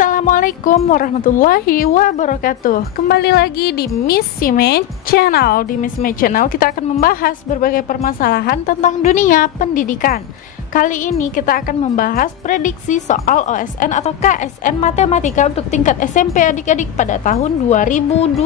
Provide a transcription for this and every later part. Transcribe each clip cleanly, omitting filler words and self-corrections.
Assalamualaikum warahmatullahi wabarakatuh. Kembali lagi di Miss Sime Channel. Di Miss Sime Channel kita akan membahas berbagai permasalahan tentang dunia pendidikan. Kali ini kita akan membahas prediksi soal OSN atau KSN Matematika untuk tingkat SMP adik-adik pada tahun 2022.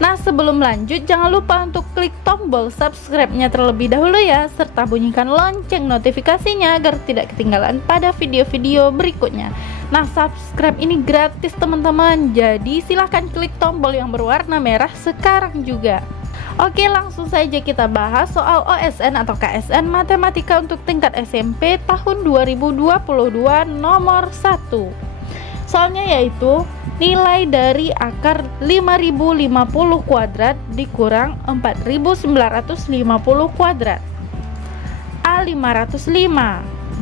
Nah, sebelum lanjut jangan lupa untuk klik tombol subscribe-nya terlebih dahulu ya, serta bunyikan lonceng notifikasinya agar tidak ketinggalan pada video-video berikutnya. Nah, subscribe ini gratis teman-teman, jadi silahkan klik tombol yang berwarna merah sekarang juga. Oke, langsung saja kita bahas soal OSN atau KSN Matematika untuk tingkat SMP tahun 2022 nomor 1. Soalnya yaitu nilai dari akar 5050 kuadrat dikurang 4950 kuadrat. A 505,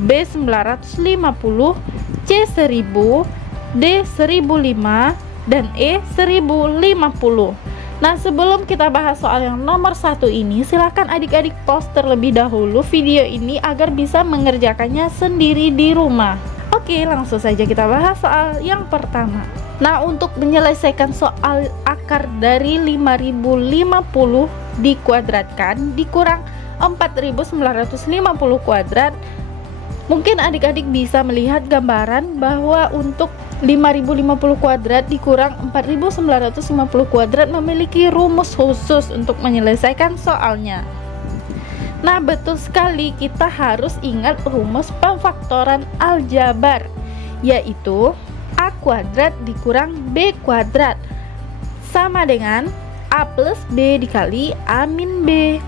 B 950, C 1000, D 1005, dan E 1050. Nah, sebelum kita bahas soal yang nomor 1 ini, silahkan adik-adik pause terlebih dahulu video ini agar bisa mengerjakannya sendiri di rumah. Oke, langsung saja kita bahas soal yang pertama. Nah, untuk menyelesaikan soal akar dari 5050 dikuadratkan dikurang 4950 kuadrat, mungkin adik-adik bisa melihat gambaran bahwa untuk 5050 kuadrat dikurang 4950 kuadrat memiliki rumus khusus untuk menyelesaikan soalnya. Nah, betul sekali, kita harus ingat rumus pemfaktoran aljabar, yaitu A kuadrat dikurang B kuadrat sama dengan A plus B dikali A min B.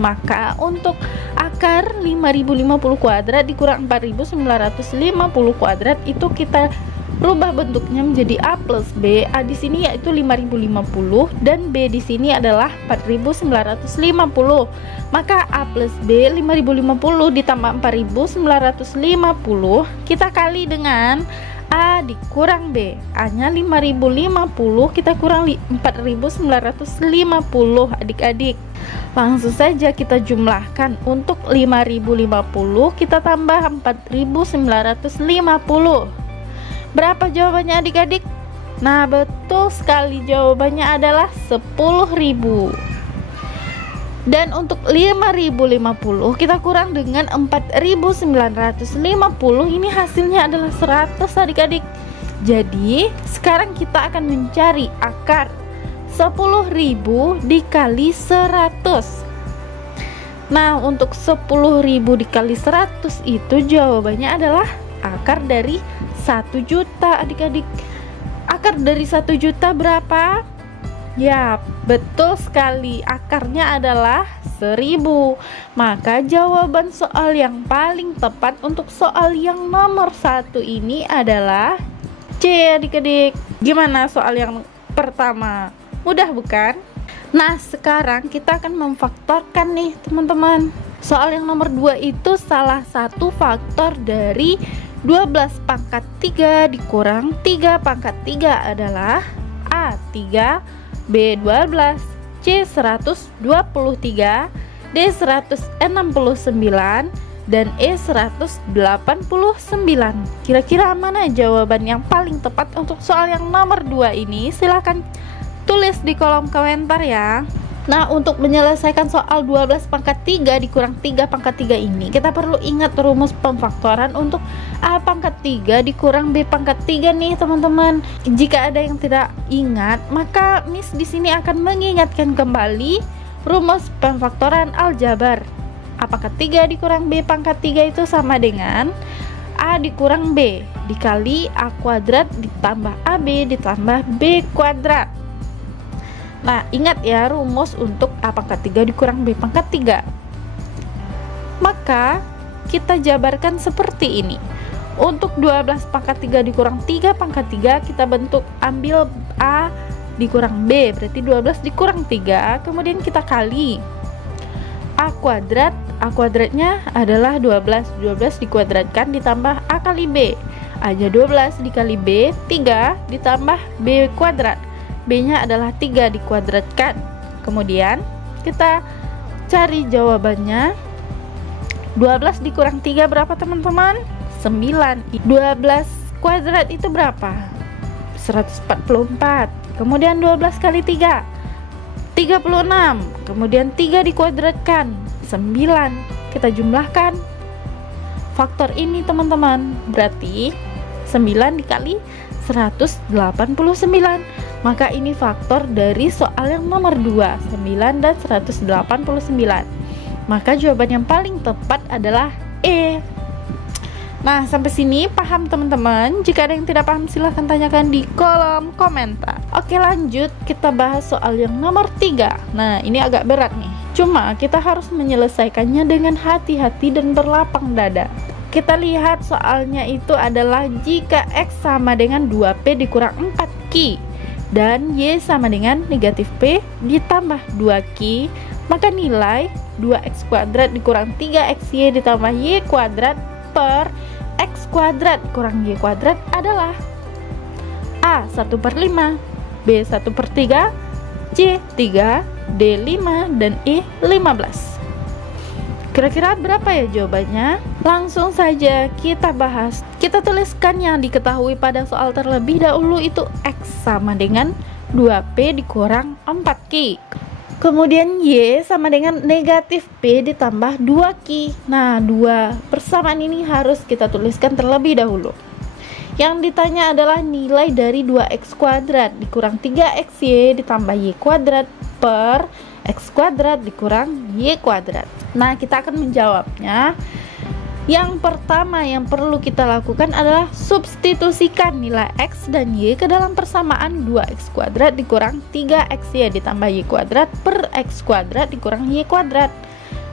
Maka untuk akar 5050 kuadrat dikurang 4950 kuadrat itu kita rubah bentuknya menjadi A plus B. A di sini yaitu 5050 dan B di sini adalah 4950. Maka A plus B 5050 ditambah 4950 kita kali dengan A dikurang B. A-nya 5050, kita kurang 4950 adik-adik. Langsung saja kita jumlahkan. Untuk 5050 kita tambah 4950. Berapa jawabannya adik-adik? Nah, betul sekali, jawabannya adalah 10.000. Dan untuk 5050 kita kurang dengan 4950, ini hasilnya adalah 100 adik-adik. Jadi sekarang kita akan mencari akar 10.000 dikali 100. Nah, untuk 10.000 dikali 100 itu jawabannya adalah akar dari 1 juta adik-adik. Akar dari 1 juta berapa? Ya, betul sekali, akarnya adalah 1000. Maka jawaban soal yang paling tepat untuk soal yang nomor 1 ini adalah C adik-adik. Gimana soal yang pertama? Mudah bukan? Nah, sekarang kita akan memfaktorkan nih teman-teman. Soal yang nomor 2 itu salah satu faktor dari 12 pangkat 3 dikurang 3 pangkat 3 adalah A 3, B 12, C 123, D 169, dan E 189. Kira-kira mana jawaban yang paling tepat untuk soal yang nomor 2 ini? Silahkan tulis di kolom komentar ya. Nah, untuk menyelesaikan soal 12 pangkat 3 dikurang 3 pangkat 3 ini, kita perlu ingat rumus pemfaktoran untuk A pangkat 3 dikurang B pangkat 3 nih teman-teman. Jika ada yang tidak ingat, maka Miss di sini akan mengingatkan kembali rumus pemfaktoran aljabar. A pangkat 3 dikurang B pangkat 3 itu sama dengan A dikurang B dikali A kuadrat ditambah AB ditambah B kuadrat. Nah, ingat ya rumus untuk A pangkat 3 dikurang B pangkat 3. Maka kita jabarkan seperti ini. Untuk 12 pangkat 3 dikurang 3 pangkat 3, kita bentuk ambil A dikurang B, berarti 12 dikurang 3, kemudian kita kali A kuadrat. A kuadratnya adalah 12. 12 dikuadratkan ditambah A kali B. A-nya 12 dikali B, 3 ditambah B kuadrat. B-nya adalah 3 dikuadratkan. Kemudian kita cari jawabannya. 12 dikurang 3 berapa teman-teman? 9. 12 kuadrat itu berapa? 144. Kemudian 12 kali 3, 36. Kemudian 3 dikuadratkan, 9. Kita jumlahkan faktor ini teman-teman. Berarti 9 dikali 189. Maka ini faktor dari soal yang nomor 2, 9 dan 189. Maka jawaban yang paling tepat adalah E. Nah, sampai sini paham teman-teman? Jika ada yang tidak paham silahkan tanyakan di kolom komentar. Oke, lanjut kita bahas soal yang nomor 3. Nah, ini agak berat nih. Cuma kita harus menyelesaikannya dengan hati-hati dan berlapang dada. Kita lihat soalnya itu adalah jika X sama dengan 2P dikurang 4Q dan Y sama dengan negatif P ditambah 2Q, maka nilai 2X kuadrat dikurang 3XY ditambah Y kuadrat per X kuadrat kurang Y kuadrat adalah A 1/5, B 1/3, C 3, D 5, dan E 15. Kira-kira berapa ya jawabannya? Langsung saja kita bahas. Kita tuliskan yang diketahui pada soal terlebih dahulu, itu X sama dengan 2P dikurang 4Q. Kemudian Y sama dengan negatif P ditambah 2Q. Nah, dua persamaan ini harus kita tuliskan terlebih dahulu. Yang ditanya adalah nilai dari 2X kuadrat dikurang 3XY ditambah Y kuadrat per X kuadrat dikurang Y kuadrat. Nah, kita akan menjawabnya. Yang pertama yang perlu kita lakukan adalah substitusikan nilai X dan Y ke dalam persamaan 2X kuadrat dikurang 3XY ditambah Y kuadrat per X kuadrat dikurang Y kuadrat.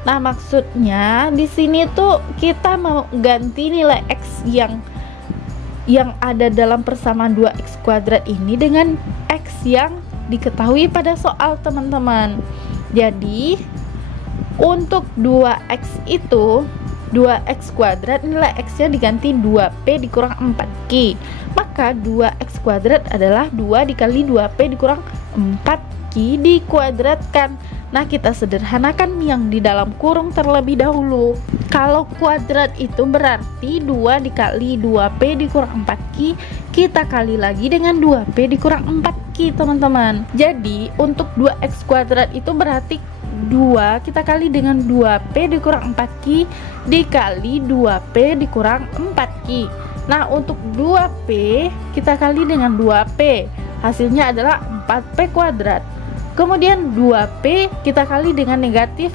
Nah, maksudnya di sini tuh kita mau ganti nilai X yang ada dalam persamaan 2X kuadrat ini dengan X yang diketahui pada soal teman-teman. Jadi untuk 2X itu 2X kuadrat nilai X nya diganti 2P dikurang 4Q. Maka 2X kuadrat adalah 2 dikali 2P dikurang 4Q dikuadratkan. Nah, kita sederhanakan yang di dalam kurung terlebih dahulu. Kalau kuadrat itu berarti 2 dikali 2P dikurang 4Q, kita kali lagi dengan 2P dikurang 4Q teman-teman. Jadi untuk 2X kuadrat itu berarti 2 kita kali dengan 2P dikurang 4Q dikali 2P dikurang 4Q. Nah, untuk 2P kita kali dengan 2P, hasilnya adalah 4P kuadrat. Kemudian 2P kita kali dengan negatif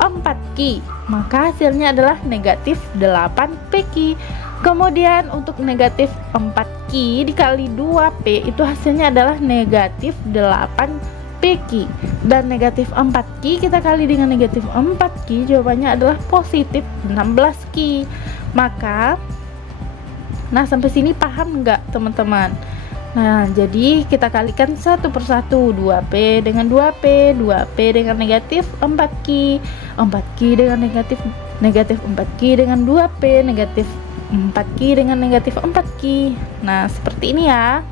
4Q, maka hasilnya adalah negatif 8PQ. Kemudian untuk negatif 4Q dikali 2P itu hasilnya adalah negatif 8PQ. Dan negatif 4Q kita kali dengan negatif 4Q, jawabannya adalah positif 16Q. Maka, nah sampai sini paham nggak teman-teman? Nah, jadi kita kalikan satu persatu, 2P dengan 2P, 2P dengan negatif 4Q, 4Q dengan negatif 4Q dengan 2P, negatif 4Q dengan negatif 4Q. Nah, seperti ini ya.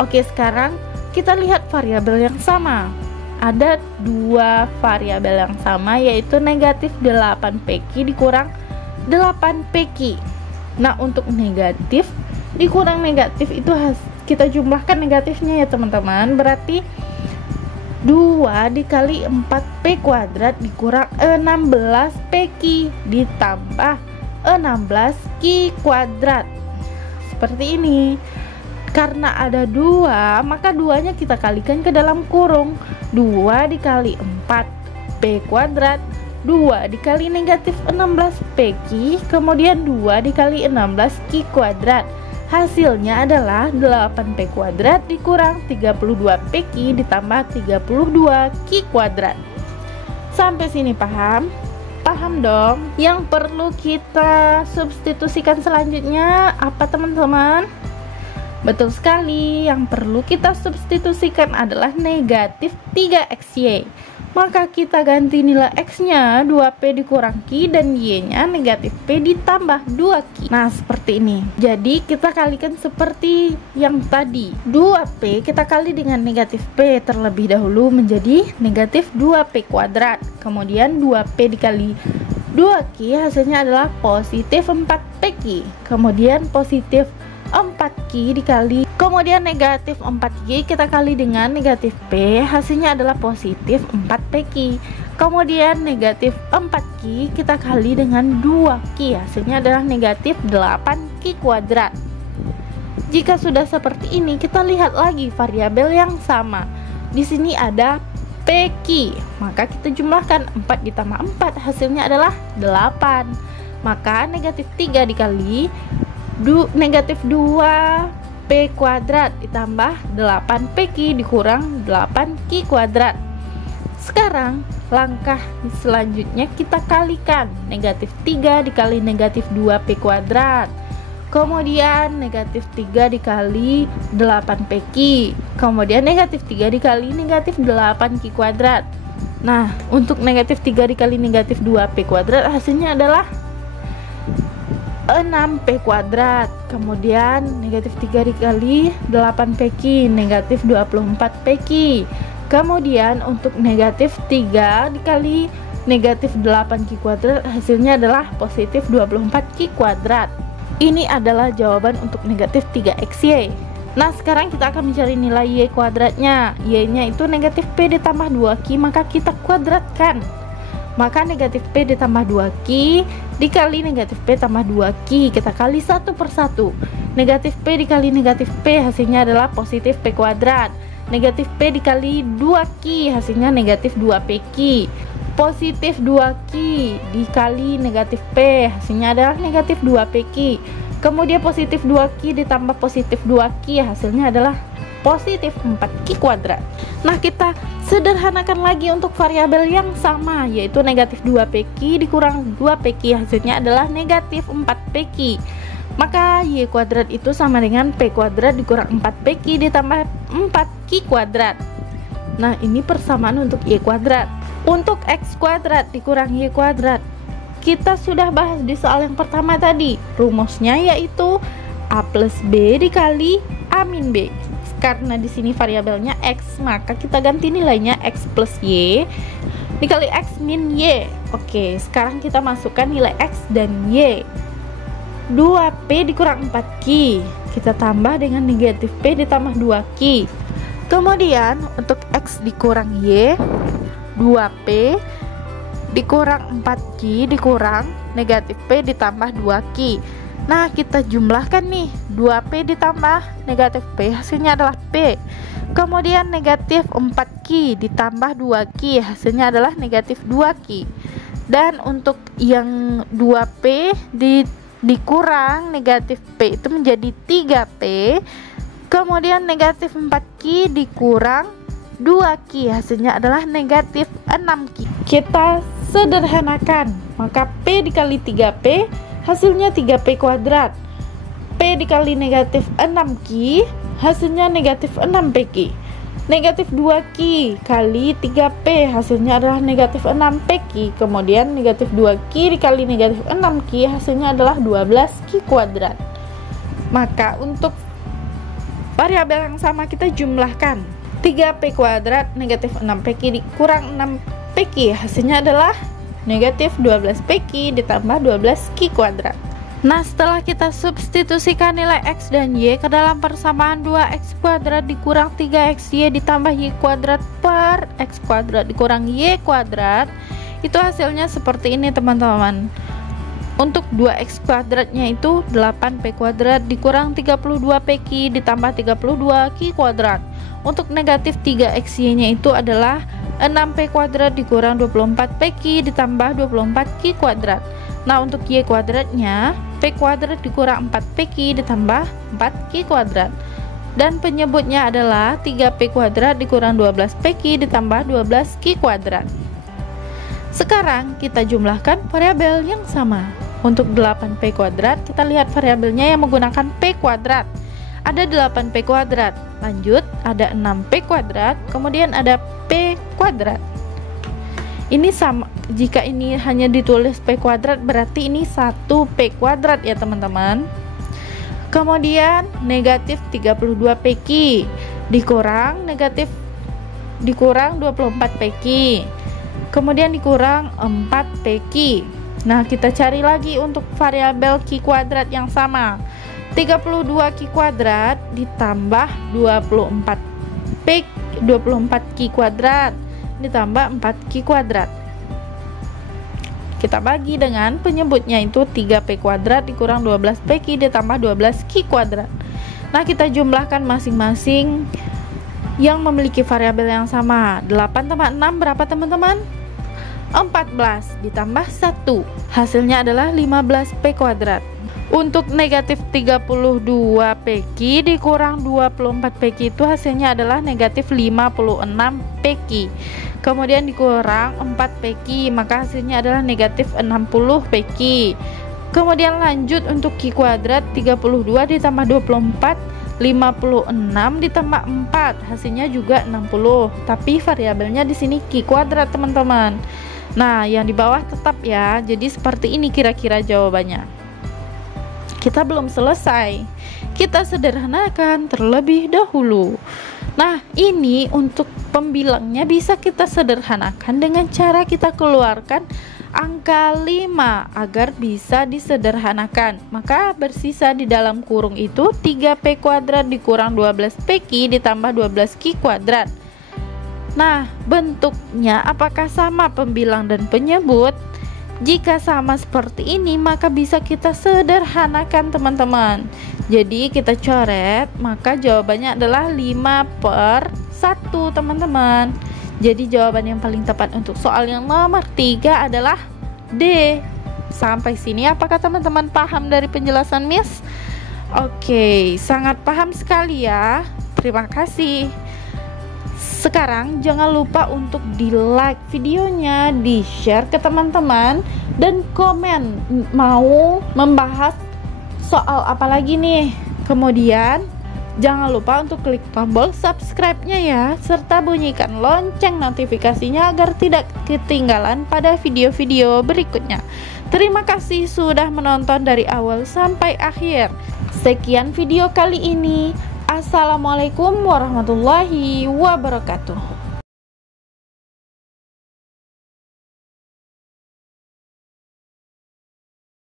Oke, sekarang kita lihat variabel yang sama. Ada dua variabel yang sama, yaitu negatif 8PQ dikurang 8PQ. Nah, untuk negatif dikurang negatif itu kita jumlahkan negatifnya ya teman-teman. Berarti 2 dikali 4P kuadrat dikurang 16PQ ditambah 16Q kuadrat. Seperti ini. Karena ada 2, maka 2-nya kita kalikan ke dalam kurung. 2 dikali 4P kuadrat, 2 dikali negatif 16PQ, kemudian 2 dikali 16Q kuadrat. Hasilnya adalah 8P kuadrat dikurang 32PQ ditambah 32Q kuadrat. Sampai sini paham? Paham dong? Yang perlu kita substitusikan selanjutnya apa teman-teman? Betul sekali, yang perlu kita substitusikan adalah negatif 3XY. Maka kita ganti nilai X-nya 2P dikurang Q dan Y-nya negatif P ditambah 2Q. Nah, seperti ini. Jadi kita kalikan seperti yang tadi. 2P kita kali dengan negatif P terlebih dahulu menjadi negatif 2P kuadrat. Kemudian 2P dikali 2Q hasilnya adalah positif 4PQ. Kemudian positif 4Q dikali, kemudian negatif 4Y kita kali dengan negatif P, hasilnya adalah positif 4PQ. Kemudian negatif 4Q kita kali dengan 2Q, hasilnya adalah negatif 8Q kuadrat. Jika sudah seperti ini, kita lihat lagi variabel yang sama. Di sini ada PQ, maka kita jumlahkan 4 ditambah 4, hasilnya adalah 8. Maka negatif 3 dikali negatif 2P kuadrat ditambah 8PQ dikurang 8Q kuadrat. Sekarang langkah selanjutnya kita kalikan negatif 3 dikali negatif 2P kuadrat, kemudian negatif 3 dikali 8PQ, kemudian negatif 3 dikali negatif 8Q kuadrat. Nah, untuk negatif 3 dikali negatif 2P kuadrat hasilnya adalah 6P kuadrat. Kemudian negatif 3 dikali 8PQ negatif 24PQ. Kemudian untuk negatif 3 dikali negatif 8Q kuadrat hasilnya adalah positif 24Q kuadrat. Ini adalah jawaban untuk negatif 3XY. Nah, sekarang kita akan mencari nilai Y kuadratnya. Y nya itu negatif P ditambah 2Q, maka kita kuadratkan. Maka negatif P ditambah 2Q dikali negatif P tambah 2Q, kita kali satu per satu. Negatif P dikali negatif P hasilnya adalah positif P kuadrat. Negatif P dikali 2Q hasilnya negatif 2PQ. Positif 2Q dikali negatif P hasilnya adalah negatif 2PQ. Kemudian positif 2Q ditambah positif 2Q hasilnya adalah positif 4Q kuadrat. Nah, kita sederhanakan lagi untuk variabel yang sama, yaitu negatif 2PQ dikurang 2PQ hasilnya adalah negatif 4PQ. Maka Y kuadrat itu sama dengan P kuadrat dikurang 4PQ ditambah 4Q kuadrat. Nah, ini persamaan untuk Y kuadrat. Untuk X kuadrat dikurang Y kuadrat, kita sudah bahas di soal yang pertama tadi. Rumusnya yaitu A plus B dikali A min B. Karena di sini variabelnya X, maka kita ganti nilainya X plus Y dikali X min Y. Oke, sekarang kita masukkan nilai X dan Y. 2P dikurang 4Q kita tambah dengan negatif P ditambah 2Q. Kemudian untuk X dikurang Y, 2P dikurang 4Q dikurang negatif P ditambah 2Q. Nah, kita jumlahkan nih, 2P ditambah negatif P hasilnya adalah P. Kemudian negatif 4Q ditambah 2Q hasilnya adalah negatif 2Q. Dan untuk yang 2P dikurang negatif P itu menjadi 3P. Kemudian negatif 4Q dikurang 2Q hasilnya adalah negatif 6Q. Kita sederhanakan, maka P dikali 3P hasilnya 3P kuadrat. P dikali negatif 6Q hasilnya negatif 6PQ. Negatif 2Q kali 3P hasilnya adalah negatif 6PQ. Kemudian negatif 2Q dikali negatif 6Q hasilnya adalah 12Q kuadrat. Maka untuk variabel yang sama kita jumlahkan. 3P kuadrat negatif 6PQ dikurang 6PQ hasilnya adalah negatif 12PQ ditambah 12Q kuadrat. Nah, setelah kita substitusikan nilai X dan Y ke dalam persamaan 2X kuadrat dikurang 3XY ditambah Y kuadrat per X kuadrat dikurang Y kuadrat, itu hasilnya seperti ini teman-teman. Untuk 2X kuadratnya itu 8P kuadrat dikurang 32PQ ditambah 32Q kuadrat. Untuk negatif 3XY nya itu adalah 6P kuadrat dikurang 24PQ ditambah 24Q kuadrat. Nah, untuk Y kuadratnya P kuadrat dikurang 4PQ ditambah 4Q kuadrat. Dan penyebutnya adalah 3P kuadrat dikurang 12PQ ditambah 12Q kuadrat. Sekarang kita jumlahkan variabel yang sama. Untuk 8P kuadrat, kita lihat variabelnya yang menggunakan P kuadrat. Ada 8P kuadrat, lanjut ada 6P kuadrat, kemudian ada P kuadrat. Ini sama, jika ini hanya ditulis P kuadrat berarti ini 1P kuadrat ya teman-teman. Kemudian negatif 32PQ dikurang negatif dikurang 24PQ, kemudian dikurang 4PQ. Nah, kita cari lagi untuk variabel Q kuadrat yang sama. 32 Q kuadrat ditambah 24 Q kuadrat ditambah 4 Q kuadrat. Kita bagi dengan penyebutnya itu 3P kuadrat dikurang 12PQ ditambah 12Q kuadrat. Nah, kita jumlahkan masing-masing yang memiliki variabel yang sama. 8 tambah 6 berapa teman-teman? 14 ditambah 1. Hasilnya adalah 15P kuadrat. Untuk negatif 32PQ dikurang 24PQ itu hasilnya adalah negatif 56PQ. Kemudian dikurang 4PQ, maka hasilnya adalah negatif 60PQ. Kemudian lanjut untuk Q kuadrat, 32 ditambah 24, 56 ditambah 4, hasilnya juga 60. Tapi variabelnya di sini Q kuadrat, teman-teman. Nah, yang di bawah tetap ya. Jadi seperti ini kira-kira jawabannya. Kita belum selesai. Kita sederhanakan terlebih dahulu. Nah, ini untuk pembilangnya bisa kita sederhanakan dengan cara kita keluarkan angka 5 agar bisa disederhanakan. Maka bersisa di dalam kurung itu 3P kuadrat dikurang 12PQ ditambah 12Q kuadrat. Nah, bentuknya apakah sama pembilang dan penyebut? Jika sama seperti ini, maka bisa kita sederhanakan, teman-teman. Jadi kita coret, maka jawabannya adalah 5/1, teman-teman. Jadi jawaban yang paling tepat untuk soal yang nomor 3 adalah D. Sampai sini apakah teman-teman paham dari penjelasan Miss? Oke, sangat paham sekali ya. Terima kasih. Sekarang jangan lupa untuk di like videonya, di share ke teman-teman, dan komen mau membahas soal apa lagi nih. Kemudian jangan lupa untuk klik tombol subscribe-nya ya, serta bunyikan lonceng notifikasinya agar tidak ketinggalan pada video-video berikutnya. Terima kasih sudah menonton dari awal sampai akhir. Sekian video kali ini. Assalamualaikum warahmatullahi wabarakatuh.